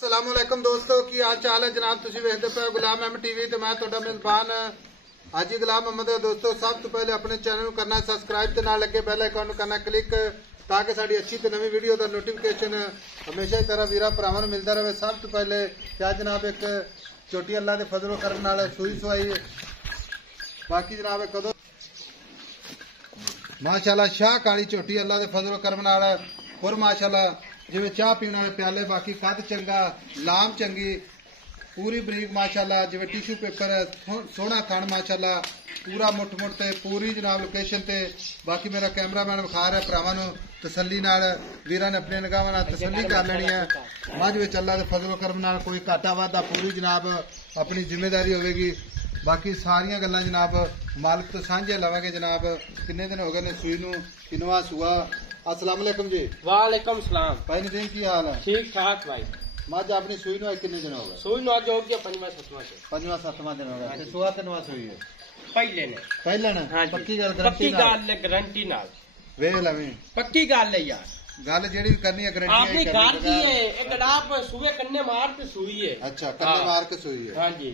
अस्सलामुअलैकुम दोस्तों की हाल चाल है जनाब। तुसीं वेखदे पे गुलाम अहमद टीवी ते मैं तुहाडा मेजबान हाजी गुलाम अहमद। दोस्तों सब तो पहले अपने चैनल को करना सब्सक्राइब ते नाल लगे बेल आइकन करना क्लिक ताकि साडी अच्छी ते नवी वीडियो का नोटिफिकेशन हमेशा की तरह वीरा भरावां नूं मिलता रहे। सब तो पहले क्या जनाब एक छोटी अल्लाह के फजलो करम नाल सूई सवाई बाकी जनाब कदों माशाअल्लाह शाह काली झोटी अल्लाह के फजलो करम नाल और माशाअल्लाह जिवें चाह पीने वाले प्याले बाकी कद चंगा लाम चंगी पूरी बरीक माशाअल्लाह जिवें टिश्यू पेपर सोहना थण माशाअल्लाह पूरा मुठ मुठ ते पूरी जनाब लोकेशन ते बाकी मेरा कैमरामैन विखा रहा भरावां नूं तसल्ली नाल वीरां ने अपनी निगाहां नाल तसल्ली कर लैनी है। मझ विच अल्लाह दे फजलो करम नाल कोई घाटा वाधा पूरी जनाब अपनी जिम्मेदारी होवेगी। बाकी सारियां गल्लां जनाब मालिक तो सांझे लवांगे जनाब। किन्ने दिन हो गए ने सूई नूं किनवा सूआ। अस्सलाम वालेकुम जी। वालेकुम सलाम भाई नदीम की हाल है? ठीक ठाक भाई। मझ अपनी सूई नूं कितने दिन हो गए? सूई नूं अज हो गया पंजवां सतवां दिन हो गया ते सूआ किनवा सूई है? पहले ने हाँ पक्की गल गारंटी नाल वेख लवीं पक्की गल है यार। गल जेड़ी भी करनी है गारंटी आपनी गाल की है एक आप सूए कन्ने मार के सूई है। अच्छा कन्ने मार के सूई है। हां जी।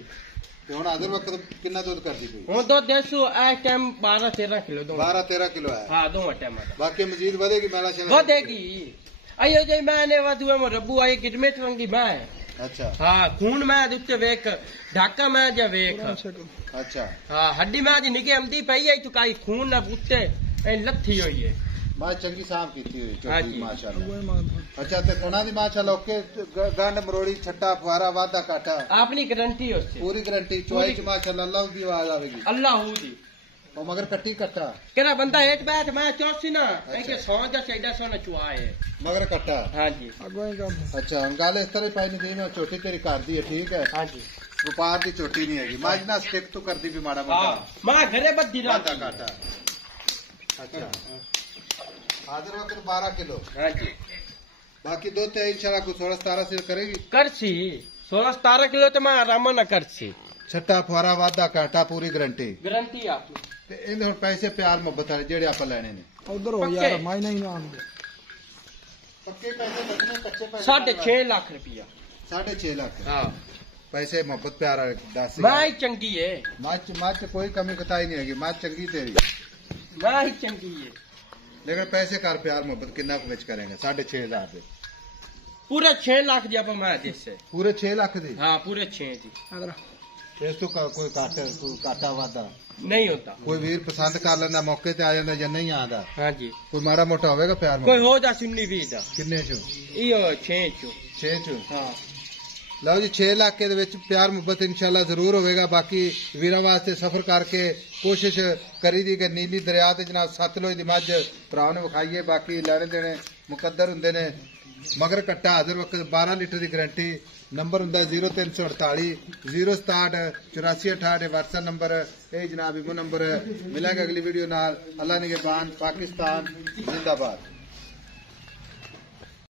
ते हुण आदर वक्त कितना दूध करदी कोई? हुण दूध देसो इस टाइम 12-13 किलो दो 12-13 किलो है। हां दो टाइम बाकी मजीद बढ़ेगी मेरा शहर बढ़ेगी। अयो जे मैंने वधुए में रब्बू आई किडमेट रंगी मैं। अच्छा हां खून मैं उत्ते वेख ढाका मैं जे वेख। अच्छा हां हड्डी मैं जी निके अमदी पई आई तो काई खून ना उत्ते लथी हुई है। मां चंगी साफ कीती हुई चोटी माशाअल्लाह। अच्छा ते कोना दी माशाअल्लाह ओके गंड मरोड़ी छट्टा फुआरा वादा काटा आपनी गारंटी है उससे पूरी गारंटी चुआई च माशाअल्लाह अल्लाह दी आवाज आवेगी अल्लाह दी और मगर कट्टी कट्टा केरा बंदा हेठ बैठ मैं चौसी ना के सौ जा एडा सोना चुआए मगर कट्टा। हां जी अच्छा गल इस तरह पाई नहीं मैं चोटी तेरी घर दी है ठीक है। हां जी व्यापार की चोटी नहीं है माज ना स्टिक तो करदी भी माड़ा मोटा मां घरे बद्दी वादा काटा। अच्छा हाजिर वक्त 12 किलो। हाँ जी बाकी दो ते इंशाल्लाह को 16-17 से करेगी करसी 16-17 किलो तो मैं आराम ना करसी छट्टा फुआरा वादा काटा पूरी गारंटी आपकी ते इहदे हुण पैसे प्यार मोहब्बत वाले जेड़े आप लेने ने उधर हो यार मायना ही ना आंदे पक्के पैसे बचने कच्चे पैसे 6.5 लाख रुपया 6.5 लाख। हां पैसे मोहब्बत प्यार दस मां चंगी है माच कोई कमी कताई नहीं हैगी मां चंगी तेरी मां ही चंगी है लेकिन पैसे कर प्यार मोहब्बत कितना कुछ करेंगे 6,500 दे पूरे 6 लाख दी मैं जिससे पूरे 6 लाख दी। हाँ पूरे 6 दी इस तो कोई काटा वादा नहीं होता। कोई वीर पसंद कर लेना मौके ते आ जाता या नहीं आता। हाँ जी कोई माड़ा मोटा होगा प्यार कोई हो जा 19-20 दा किन्ने चो इयो 6 चो। हाँ लो जी 6 लाख के प्यार मुहब्बत इंशाल्लाह जरूर होगा। बाकी वीरों वास्ते सफर करके कोशिश करी दी कि नीली दरिया ते जनाब सतलुज दी मझ भरावां नूं विखाईए। बाकी लैने देने मुकद्दर हुंदे ने मगर कट्टा हाजिर वक्त 12 लीटर की गारंटी। नंबर हुंदा 0348 067 8468 व्हाट्सएप नंबर ए जनाब इमो नंबर। मिलेगा अगली वीडियो नाल। अल्लाह निगहबान पाकिस्तान जिंदाबाद।